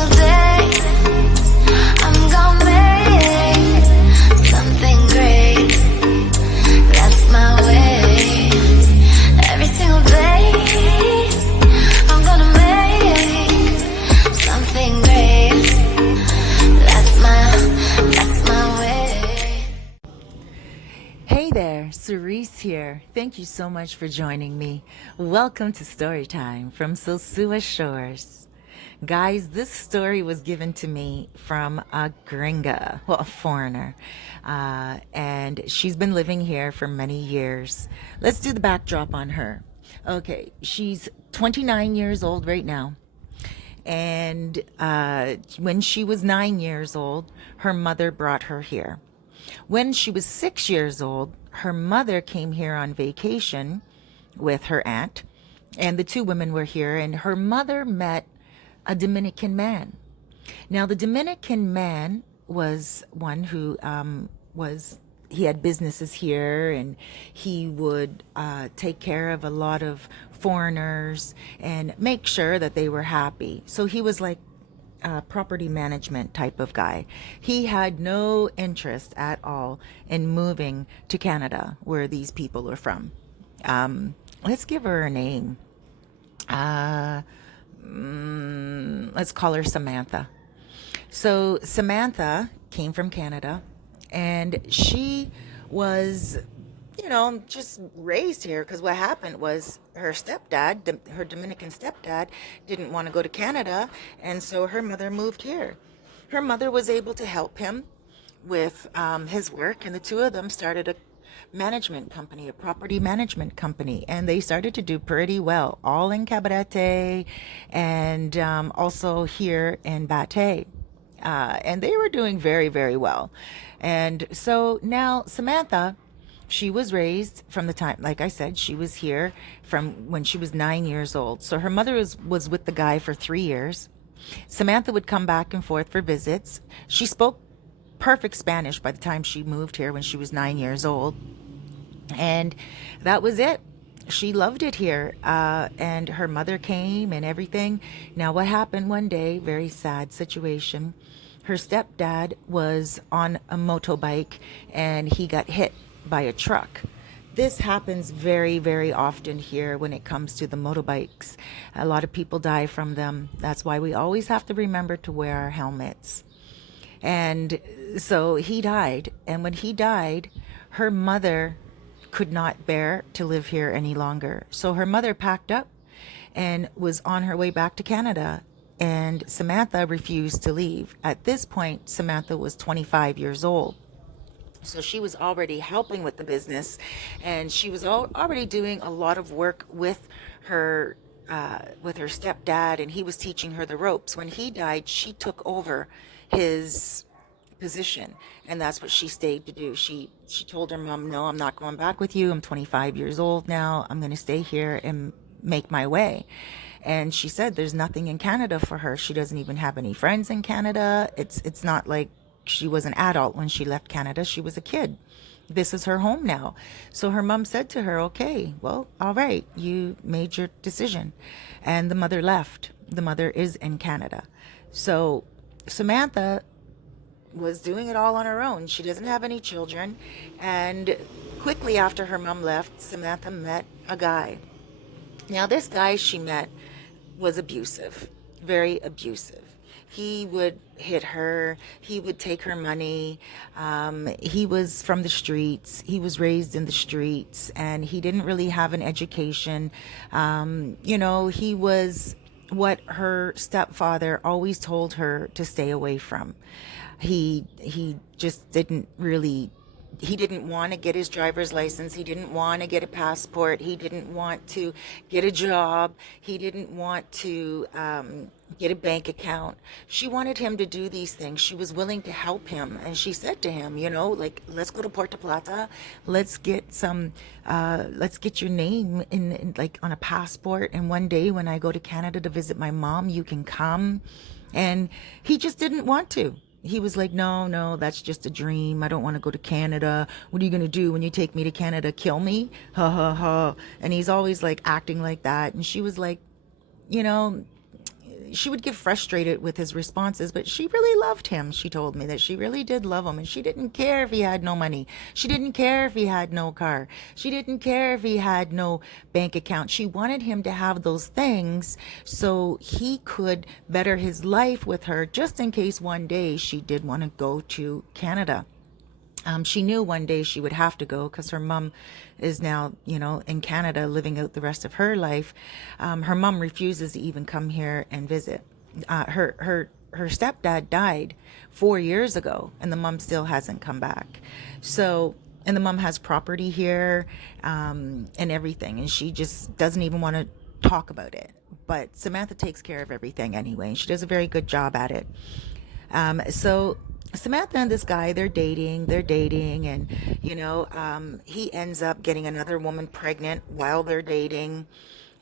single day, I'm gonna make something great. That's my way. Every single day, I'm gonna make something great. That's my way. Hey there, Cerise here. Thank you so much for joining me. Welcome to Storytime from Sosua Shores. Guys, this story was given to me from a gringa, well, a foreigner, and she's been living here for many years. Let's do the backdrop on her. Okay, she's 29 years old right now. And when she was 9 years old, her mother brought her here. When she was 6 years old, her mother came here on vacation with her aunt, and the two women were here, and her mother met a Dominican man. Now, the Dominican man was one who he had businesses here, and he would take care of a lot of foreigners and make sure that they were happy. So he was like a property management type of guy. He had no interest at all in moving to Canada, where these people are from. Let's give her a name. Let's call her Samantha. So Samantha came from Canada, and she was, just raised here, because what happened was her stepdad, her Dominican stepdad, didn't want to go to Canada, and so her mother moved here. Her mother was able to help him with his work, and the two of them started a management company, a property management company, and they started to do pretty well, all in Cabarete and also here in Bate. And they were doing very, very well. And so now Samantha, she was raised from the time, like I said, she was here from when she was 9 years old. So her mother was with the guy for 3 years. Samantha would come back and forth for visits. She spoke perfect Spanish by the time she moved here when she was 9 years old. And that was it. She loved it here. And her mother came and everything. Now, what happened one day, very sad situation. Her stepdad was on a motorbike and he got hit by a truck. This happens very, very often here when it comes to the motorbikes. A lot of people die from them. That's why we always have to remember to wear our helmets. And so he died. And when he died, her mother could not bear to live here any longer. So her mother packed up and was on her way back to Canada. And Samantha refused to leave. At this point, Samantha was 25 years old. So she was already helping with the business, and she was already doing a lot of work with her stepdad, and he was teaching her the ropes. When he died, she took over his position, and that's what she stayed to do. She told her mom, no, I'm not going back with you. I'm 25 years old now. I'm going to stay here and make my way. And she said there's nothing in Canada for her. She doesn't even have any friends in Canada. It's not like she was an adult when she left Canada. She was a kid. This is her home now. So her mom said to her, okay, well, all right, you made your decision. And the mother left. The mother is in Canada. So Samantha was doing it all on her own. She doesn't have any children. And quickly after her mom left, Samantha met a guy. Now, this guy she met was abusive, very abusive. He would hit her. He would take her money. He was from the streets. He was raised in the streets, and he didn't really have an education. He was what her stepfather always told her to stay away from. He just didn't really. He didn't want to get his driver's license. He didn't want to get a passport. He didn't want to get a job. He didn't want to get a bank account. She wanted him to do these things. She was willing to help him. And she said to him, let's go to Puerto Plata. Let's get your name in like on a passport. And one day when I go to Canada to visit my mom, you can come. And he just didn't want to. He was like, no, that's just a dream. I don't want to go to Canada. What are you going to do when you take me to Canada? Kill me? Ha, ha, ha. And he's always like acting like that. And she was like, she would get frustrated with his responses, but she really loved him. She told me that she really did love him, and she didn't care if he had no money. She didn't care if he had no car. She didn't care if he had no bank account. She wanted him to have those things so he could better his life with her, just in case one day she did want to go to Canada. She knew one day she would have to go because her mom is now, in Canada living out the rest of her life. Her mom refuses to even come here and visit. Her stepdad died 4 years ago, and the mom still hasn't come back. So, and the mom has property here, and everything, and she just doesn't even want to talk about it. But Samantha takes care of everything anyway, and she does a very good job at it. So Samantha and this guy, they're dating, and he ends up getting another woman pregnant while they're dating,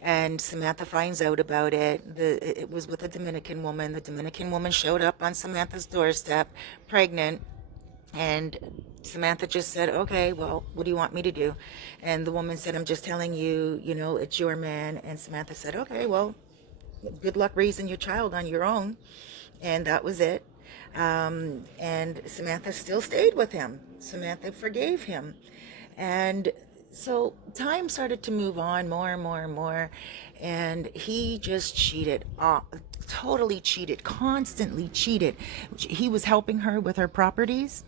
and Samantha finds out about it. It was with a Dominican woman. The Dominican woman showed up on Samantha's doorstep, pregnant, and Samantha just said, "Okay, well, what do you want me to do?" And the woman said, "I'm just telling you, it's your man." And Samantha said, "Okay, well, good luck raising your child on your own." And that was it. And Samantha still stayed with him. Samantha forgave him. And so time started to move on more and more and more. And he just cheated, totally cheated, constantly cheated. He was helping her with her properties.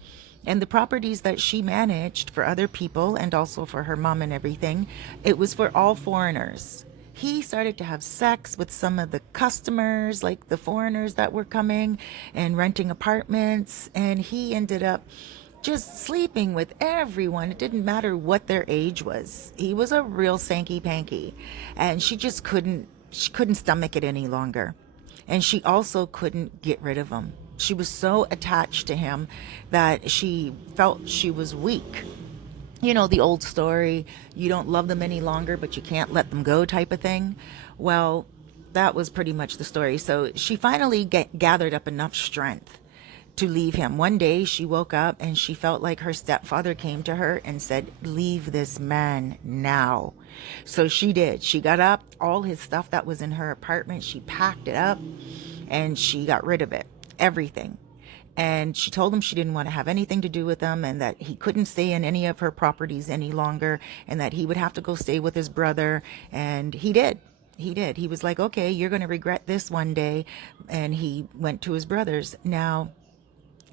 And the properties that she managed for other people and also for her mom and everything, it was for all foreigners. He started to have sex with some of the customers, like the foreigners that were coming and renting apartments. And he ended up just sleeping with everyone. It didn't matter what their age was. He was a real sanky panky. And she couldn't stomach it any longer. And she also couldn't get rid of him. She was so attached to him that she felt she was weak. The old story, you don't love them any longer, but you can't let them go type of thing. Well, that was pretty much the story. So she finally gathered up enough strength to leave him. One day she woke up and she felt like her stepfather came to her and said, "Leave this man now." So she did. She got up, all his stuff that was in her apartment, she packed it up and she got rid of it, everything. And she told him she didn't want to have anything to do with him and that he couldn't stay in any of her properties any longer and that he would have to go stay with his brother. And he did. He was like, "Okay, you're going to regret this one day." And he went to his brother's. Now,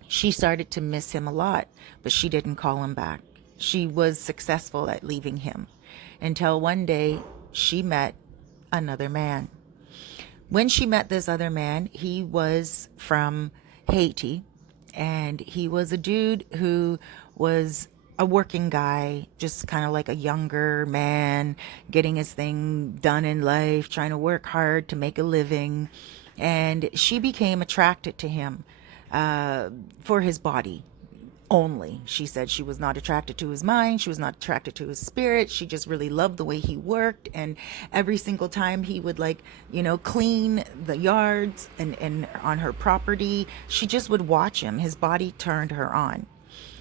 she started to miss him a lot, but she didn't call him back. She was successful at leaving him until one day she met another man. When she met this other man, he was from Haiti, and he was a dude who was a working guy, just kind of like a younger man, getting his thing done in life, trying to work hard to make a living. And she became attracted to him for his body only. She said she was not attracted to his mind. She was not attracted to his spirit. She just really loved the way he worked. And every single time he would clean the yards and on her property, she just would watch him. His body turned her on.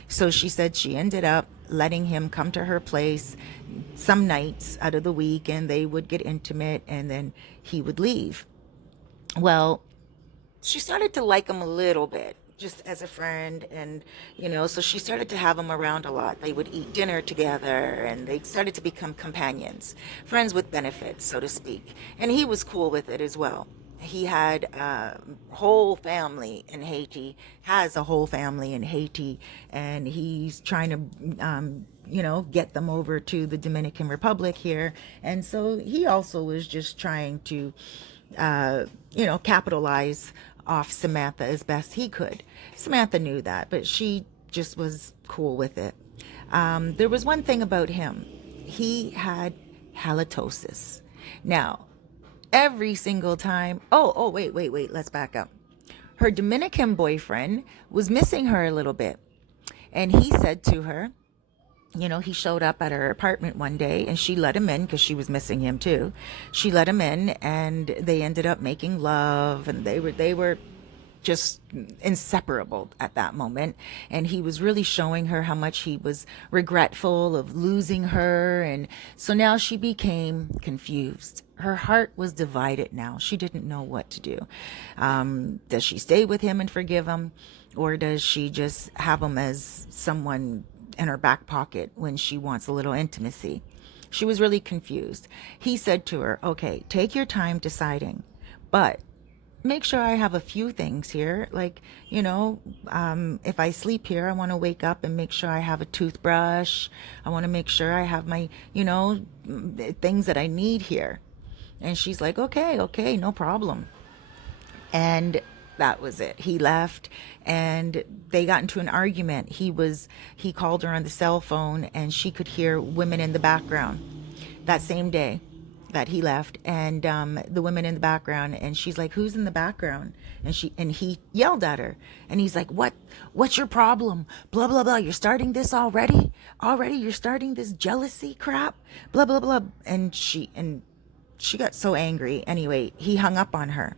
So she said she ended up letting him come to her place some nights out of the week, and they would get intimate, and then he would leave. Well, she started to like him a little bit, just as a friend. And so she started to have him around a lot. They would eat dinner together, and they started to become companions, friends with benefits, so to speak. And he was cool with it as well. He had a whole family in Haiti, has a whole family in Haiti, and he's trying to get them over to the Dominican Republic here. And so he also was just trying to capitalize off Samantha as best he could. Samantha knew that, but she just was cool with it. There was one thing about him. He had halitosis. Now, every single time... Oh, wait, let's back up. Her Dominican boyfriend was missing her a little bit. And he said to her, he showed up at her apartment one day and she let him in because she was missing him too. She let him in and they ended up making love, and they were just inseparable at that moment. And he was really showing her how much he was regretful of losing her. And so now she became confused. her heart was divided now. She didn't know what to do. Does she stay with him and forgive him, or does she just have him as someone in her back pocket when she wants a little intimacy? She was really confused. He said to her, okay, take your time deciding, but make sure I have a few things here. Like, if I sleep here, I want to wake up and make sure I have a toothbrush. I want to make sure I have my, things that I need here. And she's like, okay, no problem. And that was it. He left and they got into an argument. He called her on the cell phone and she could hear women in the background that same day that he left, and the women in the background, and she's like, who's in the background? And he yelled at her, and he's like, what's your problem? Blah blah blah, you're starting this already you're starting this jealousy crap, blah blah blah. And she got so angry. Anyway, he hung up on her.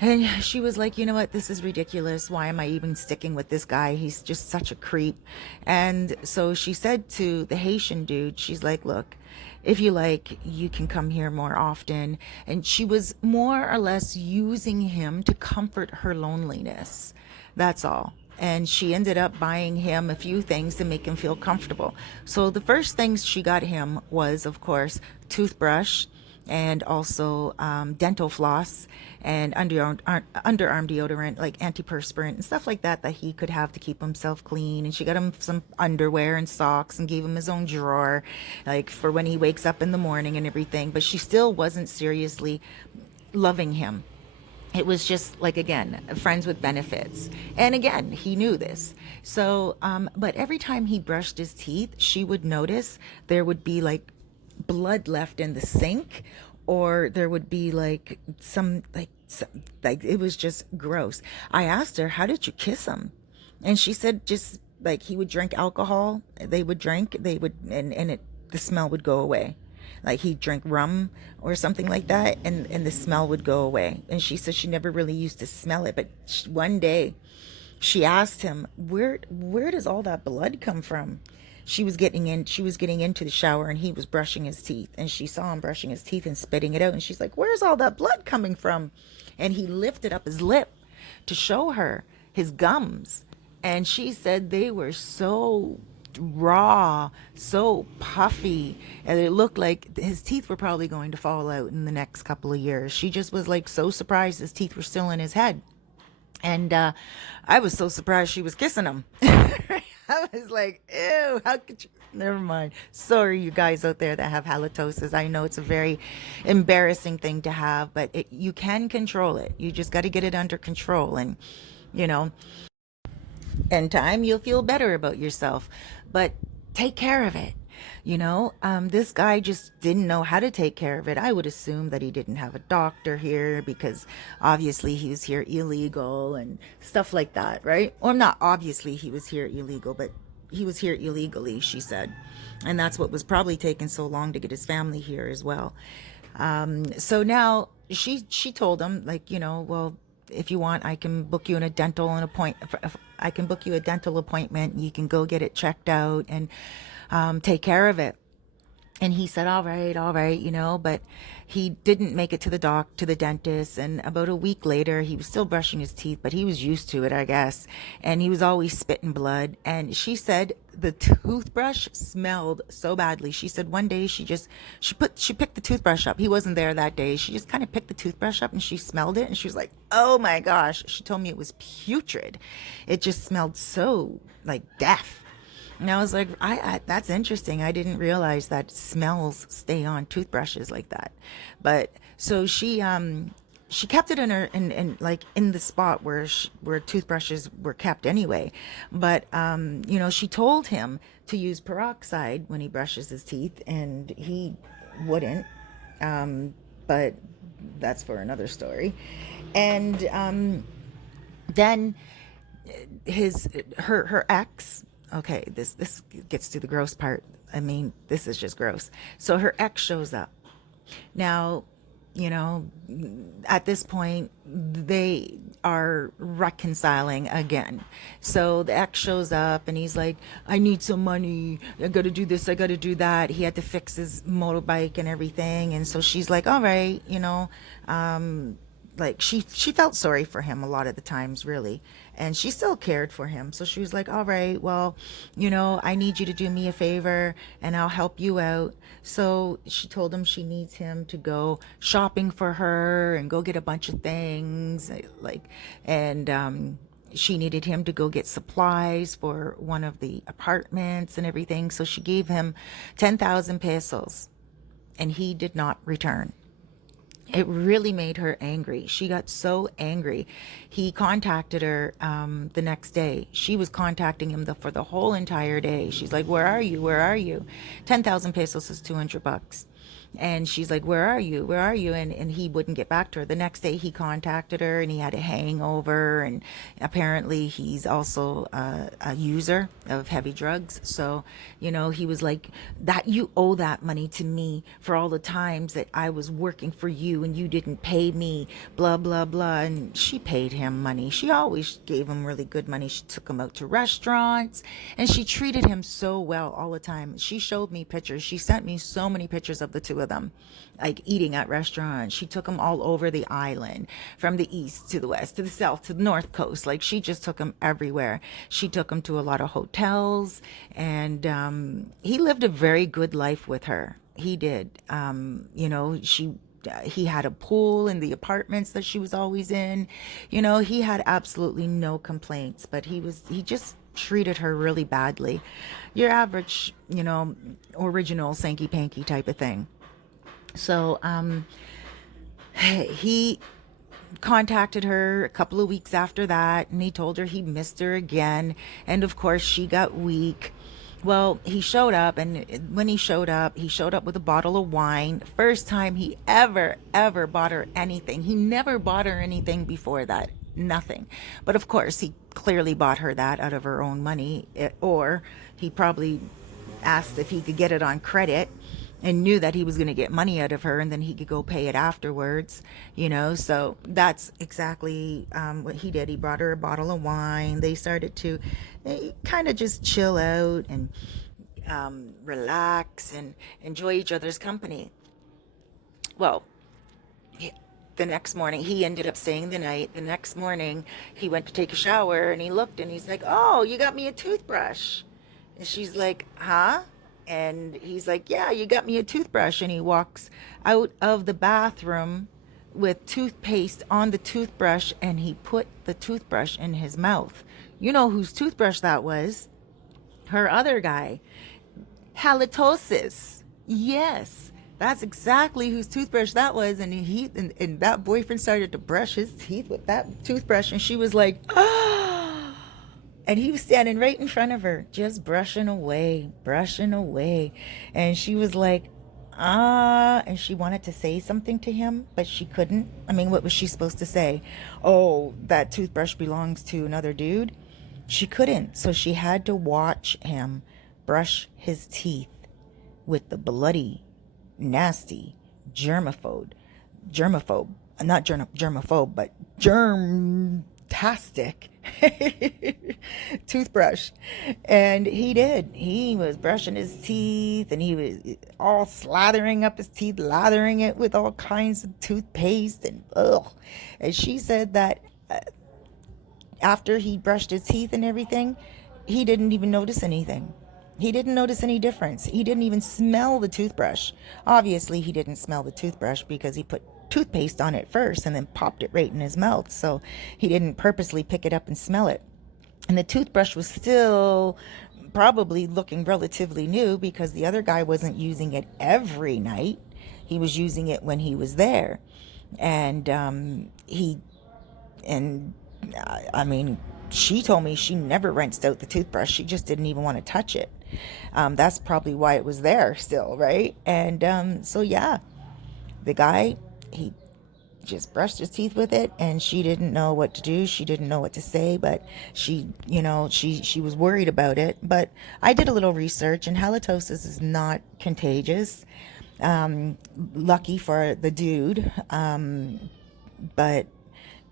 And she was like, you know what? This is ridiculous. Why am I even sticking with this guy? He's just such a creep. And so she said to the Haitian dude, she's like, look, if you like, you can come here more often. And she was more or less using him to comfort her loneliness. That's all. And she ended up buying him a few things to make him feel comfortable. So the first things she got him was, of course, toothbrush, and also dental floss and underarm deodorant, like antiperspirant and stuff like that he could have to keep himself clean. And she got him some underwear and socks and gave him his own drawer, like for when he wakes up in the morning and everything. But she still wasn't seriously loving him. It was just like, again, friends with benefits. And again, he knew this. So, but every time he brushed his teeth, she would notice there would be like blood left in the sink, or there would be like some it was just gross. I asked her, how did you kiss him? And she said, just like he would drink alcohol, they would and the smell would go away. Like he'd drink rum or something like that, and the smell would go away. And she said she never really used to smell it, but one day she asked him, where does all that blood come from? She was getting into the shower and he was brushing his teeth, and she saw him brushing his teeth and spitting it out, and she's like, where's all that blood coming from? And he lifted up his lip to show her his gums, and she said they were so raw, so puffy, and it looked like his teeth were probably going to fall out in the next couple of years. She just was like so surprised his teeth were still in his head. And I was so surprised she was kissing him. I was like, ew, how could you? Never mind. Sorry, you guys out there that have halitosis. I know it's a very embarrassing thing to have, but you can control it. You just got to get it under control. And, in time, you'll feel better about yourself. But take care of it. This guy just didn't know how to take care of it. I would assume that he didn't have a doctor here because obviously he was here illegal and stuff like that, right? Or not obviously he was here illegal, but he was here illegally, she said. And that's what was probably taking so long to get his family here as well. So now she told him, like, well, if you want, I can book you a dental appointment. You can go get it checked out and take care of it. And he said, all right, but he didn't make it to the dentist. And about a week later, he was still brushing his teeth, but he was used to it, I guess. And he was always spitting blood. And she said the toothbrush smelled so badly. She said one day she picked the toothbrush up. He wasn't there that day. She just kind of picked the toothbrush up and she smelled it. And she was like, oh my gosh. She told me it was putrid. It just smelled so like death. And I was like, that's interesting. I didn't realize that smells stay on toothbrushes like that. But so she kept it in the spot where toothbrushes were kept anyway. But she told him to use peroxide when he brushes his teeth, and he wouldn't. But that's for another story. And then her ex. Okay, this gets to the gross part. I mean, this is just gross. So her ex shows up. Now, you know, at this point, they are reconciling again. So the ex shows up and he's like, I need some money. I got to do this. I got to do that. He had to fix his motorbike and everything. And so she's like, all right, like she felt sorry for him a lot of the times, really, and she still cared for him. So she was like, all right, well, I need you to do me a favor and I'll help you out. So she told him she needs him to go shopping for her and go get a bunch of things, like, and she needed him to go get supplies for one of the apartments and everything. So she gave him 10,000 pesos and he did not return. It really made her angry. She got so angry. He contacted her the next day. She was contacting him for the whole entire day. She's like, where are you? Where are you? 10,000 pesos is $200. And she's like, where are you? Where are you? And he wouldn't get back to her. The next day he contacted her and he had a hangover. And apparently he's also a user of heavy drugs. So, he was like, that you owe that money to me for all the times that I was working for you and you didn't pay me, blah, blah, blah. And she paid him money. She always gave him really good money. She took him out to restaurants and she treated him so well all the time. She showed me pictures. She sent me so many pictures of the two of them, like eating at restaurants. She took them all over the island, from the east to the west to the south to the north coast. Like, she just took them everywhere. She took him to a lot of hotels, and he lived a very good life with her. He did. He had a pool in the apartments that she was always in. He had absolutely no complaints, but he just treated her really badly. Your average, original Sankey Panky type of thing. So he contacted her a couple of weeks after that, and he told her he missed her again. And of course, she got weak. Well, he showed up, and when he showed up with a bottle of wine. First time he ever bought her anything. He never bought her anything before that. Nothing. But of course, he clearly bought her that out of her own money, or he probably asked if he could get it on credit and knew that he was going to get money out of her and then he could go pay it afterwards, so that's exactly what he did. He brought her a bottle of wine. They started to kind of just chill out and relax and enjoy each other's company. Well, the next morning, he ended up staying the night. The next morning, he went to take a shower and he looked and he's like, oh, you got me a toothbrush. And she's like, huh? And he's like, yeah, you got me a toothbrush. And he walks out of the bathroom with toothpaste on the toothbrush, and he put the toothbrush in his mouth. You know whose toothbrush that was? Her other guy. Halitosis. Yes, that's exactly whose toothbrush that was. And and that boyfriend started to brush his teeth with that toothbrush, and she was like, ah. And he was standing right in front of her, just brushing away. And she was like, and she wanted to say something to him, but she couldn't. I mean, what was she supposed to say? Oh, that toothbrush belongs to another dude? She couldn't. So she had to watch him brush his teeth with the bloody, nasty, germaphobe, not germaphobe, but germ-tastic toothbrush. And he was brushing his teeth, and he was all slathering up his teeth, lathering it with all kinds of toothpaste, and and she said that after he brushed his teeth and everything, he didn't even notice anything. He didn't notice any difference. He didn't even smell the toothbrush. Obviously, he didn't smell the toothbrush because he put toothpaste on it first and then popped it right in his mouth. So he didn't purposely pick it up and smell it. And the toothbrush was still probably looking relatively new because the other guy wasn't using it every night. He was using it when he was there. And I mean, she told me she never rinsed out the toothbrush. She just didn't even want to touch it. That's probably why it was there still, right? And so, yeah, the guy, he just brushed his teeth with it, and she didn't know what to do. She didn't know what to say, but she was worried about it. But I did a little research, and halitosis is not contagious. Lucky for the dude, but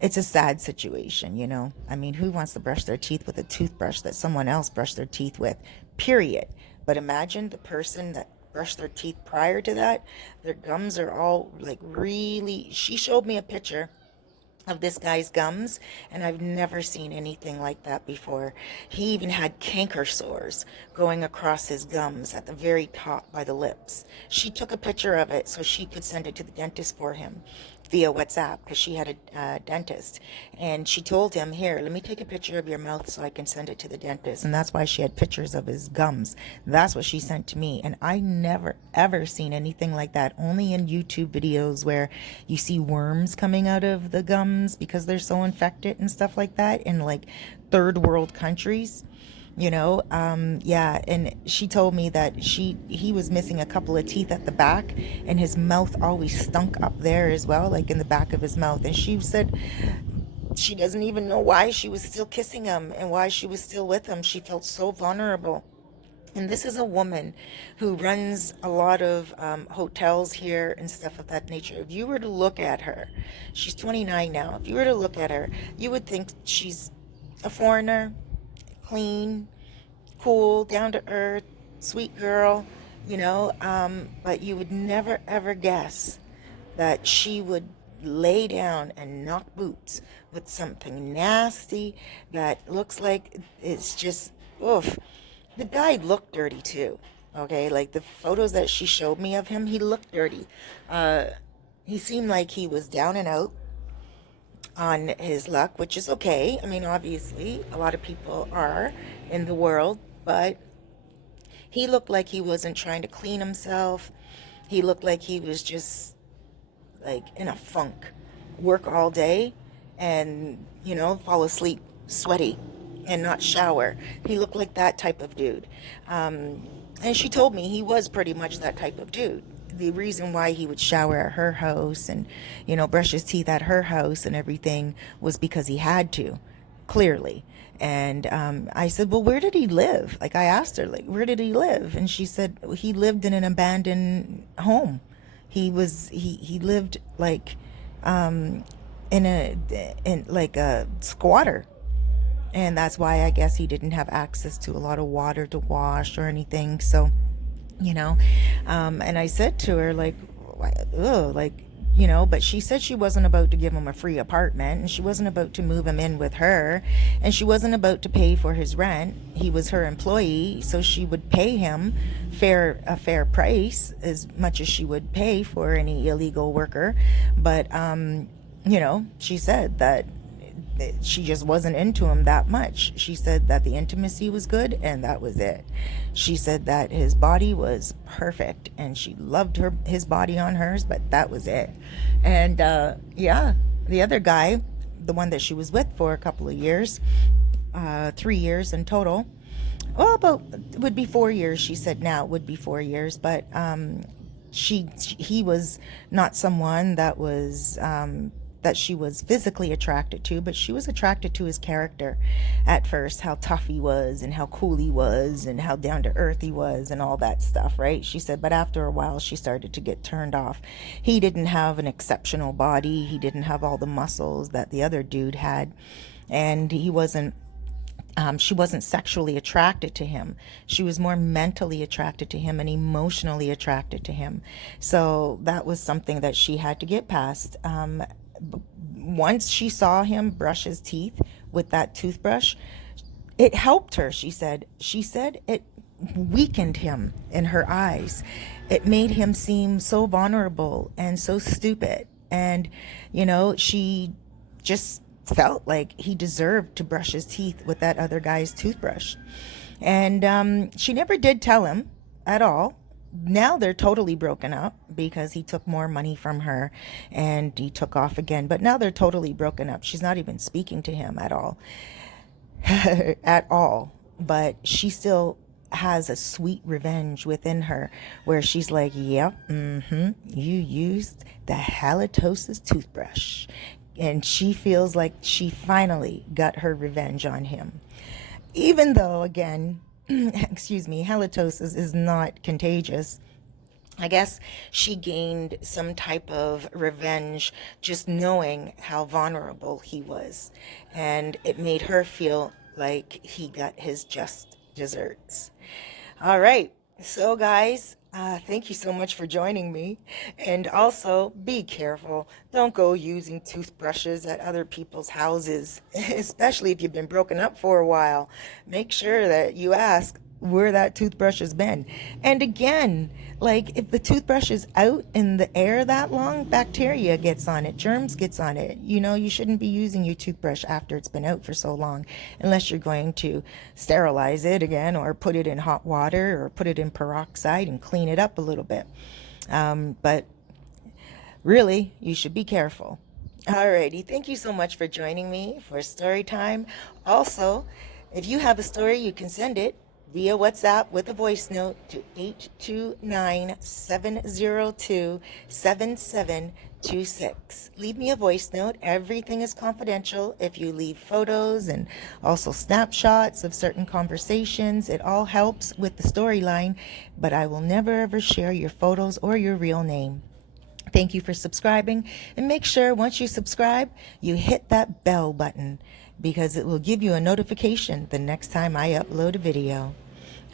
it's a sad situation, you know. I mean, who wants to brush their teeth with a toothbrush that someone else brushed their teeth with? Period. But imagine the person that brushed their teeth prior to that, their gums are all like really. She showed me a picture of this guy's gums, and I've never seen anything like that before. He even had canker sores going across his gums at the very top by the lips. She took a picture of it so she could send it to the dentist for him via WhatsApp, because she had a dentist, and she told him, here, let me take a picture of your mouth so I can send it to the dentist. And that's why she had pictures of his gums. That's what she sent to me, and I never ever seen anything like that, only in YouTube videos where you see worms coming out of the gums because they're so infected and stuff like that in like third world countries, you know. Yeah, and she told me that he was missing a couple of teeth at the back, and his mouth always stunk up there as well, like in the back of his mouth. And she said she doesn't even know why she was still kissing him and why she was still with him. She felt so vulnerable. And this is a woman who runs a lot of hotels here and stuff of that nature. If you were to look at her, she's 29 now. If you were to look at her, you would think she's a foreigner, clean, cool, down to earth, sweet girl, you know. But you would never ever guess that she would lay down and knock boots with something nasty that looks like it's just, oof. The guy looked dirty too. Okay, like the photos that she showed me of him, he looked dirty. He seemed like he was down and out on his luck, which is okay. I mean, obviously, a lot of people are in the world, but he looked like he wasn't trying to clean himself. He looked like he was just like in a funk, work all day and, you know, fall asleep sweaty and not shower. He looked like that type of dude. And she told me he was pretty much that type of dude. The reason why he would shower at her house and, you know, brush his teeth at her house and everything was because he had to, clearly. And I said, well, where did he live? Like, I asked her, like, where did he live? And she said he lived in an abandoned home. He lived like in like a squatter. And that's why I guess he didn't have access to a lot of water to wash or anything. So, you know, and I said to her, like, ugh, like, you know, but she said she wasn't about to give him a free apartment, and she wasn't about to move him in with her, and she wasn't about to pay for his rent. He was her employee, so she would pay him a fair price, as much as she would pay for any illegal worker. But, you know, she said that she just wasn't into him that much. She said that the intimacy was good, and that was it. She said that his body was perfect, and she loved his body on hers, but that was it. And yeah, the other guy, the one that she was with for a couple of years, 3 years in total. Well, about it would be 4 years. She said now it would be 4 years, but he was not someone that was that she was physically attracted to, but she was attracted to his character at first, how tough he was and how cool he was and how down to earth he was and all that stuff, right? She said, but after a while she started to get turned off. He didn't have an exceptional body. He didn't have all the muscles that the other dude had, and he wasn't she wasn't sexually attracted to him. She was more mentally attracted to him and emotionally attracted to him. So that was something that she had to get past. Once she saw him brush his teeth with that toothbrush, it helped her, she said. She said it weakened him in her eyes. It made him seem so vulnerable and so stupid. And, you know, she just felt like he deserved to brush his teeth with that other guy's toothbrush. And she never did tell him at all. Now they're totally broken up because he took more money from her and he took off again. But now they're totally broken up. She's not even speaking to him at all. At all. But she still has a sweet revenge within her where she's like, yep, you used the halitosis toothbrush. And she feels like she finally got her revenge on him. Even though, again, excuse me, halitosis is not contagious. I guess she gained some type of revenge just knowing how vulnerable he was. And it made her feel like he got his just desserts. All right. So, guys, thank you so much for joining me. And also, be careful. Don't go using toothbrushes at other people's houses, especially if you've been broken up for a while. Make sure that you ask where that toothbrush has been. And again, like if the toothbrush is out in the air that long, bacteria gets on it, germs gets on it. You know, you shouldn't be using your toothbrush after it's been out for so long unless you're going to sterilize it again or put it in hot water or put it in peroxide and clean it up a little bit. But really, you should be careful. Alrighty, thank you so much for joining me for story time. Also, if you have a story, you can send it via WhatsApp with a voice note to 829-702-7726. Leave me a voice note. Everything is confidential. If you leave photos and also snapshots of certain conversations, it all helps with the storyline, but I will never ever share your photos or your real name. Thank you for subscribing, and make sure once you subscribe, you hit that bell button because it will give you a notification the next time I upload a video.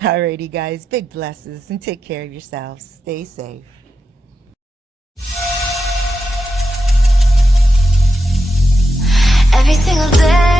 Alrighty, guys, big blessings and take care of yourselves. Stay safe. Every single day